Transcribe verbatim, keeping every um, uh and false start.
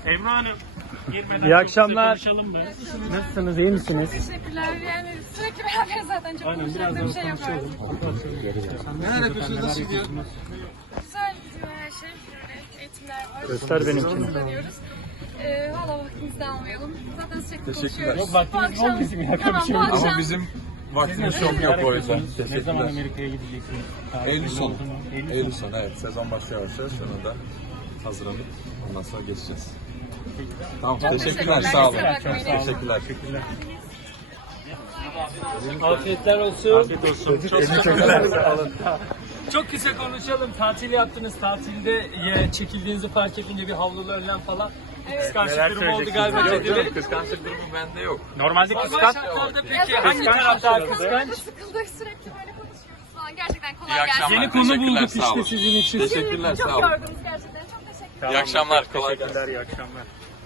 Ebru Hanım, girmeden İyi akşamlar. konuşalım da. Nasılsınız, iyi misiniz? Teşekkürler. Yani sürekli beraber zaten çok konuşacak bir şey yok artık. Neler yapıyorsunuz, nasıl gidiyor? Güzel gidiyor her şey. Böyle eğitimler var. Göster benimkini. Hazırlanıyoruz. Ee, Valla vaktimizi de almayalım. Zaten sürekli Teşekkürler. konuşuyoruz. Yok, vaktimiz Bu akşam- bol bizim ya, Tamam, bu konuşuyoruz. akşam- Ama bizim vaktimiz çok yok o yüzden. Ne zaman Teşekkürler. Amerika'ya gideceksiniz? Eylül sonu. Oldu mu? Eylül Eylül sonu evet. Sezon başlıyor yavaş yavaş. Sonra da hazırlanıp ondan sonra geçeceğiz. Tamam, Çok teşekkürler, teşekkürler, sağ olun. kusura bakmayın. Teşekkürler. Teşekkürler. Afiyetler olsun. Afiyet olsun. Çok Teşekkürler. Sağ olun. Çok kısa konuşalım. Tatil yaptınız. Tatilde ya, çekildiğinizi fark edince bir havlularla falan bir kıskançlık Neler durumu oldu söyleyeceksiniz? galiba. Yok dedi. canım, kıskançlık durumu bende yok. Normalde Normal kıskanç. şartlarda peki Ya, hangi zaten taraftar çok kıskanç? Sıkıldık sürekli böyle konuşuyoruz falan. Gerçekten kolay İyi gelsin. akşamlar. Yeni konu Teşekkürler, bulduk sağ işte olun. sizin için. Teşekkürler, Çok sağ olun. yorgunuz gerçekten. Çok teşekkür ederim. İyi akşamlar, kolay gelsin. Teşekkürler, iyi akşamlar.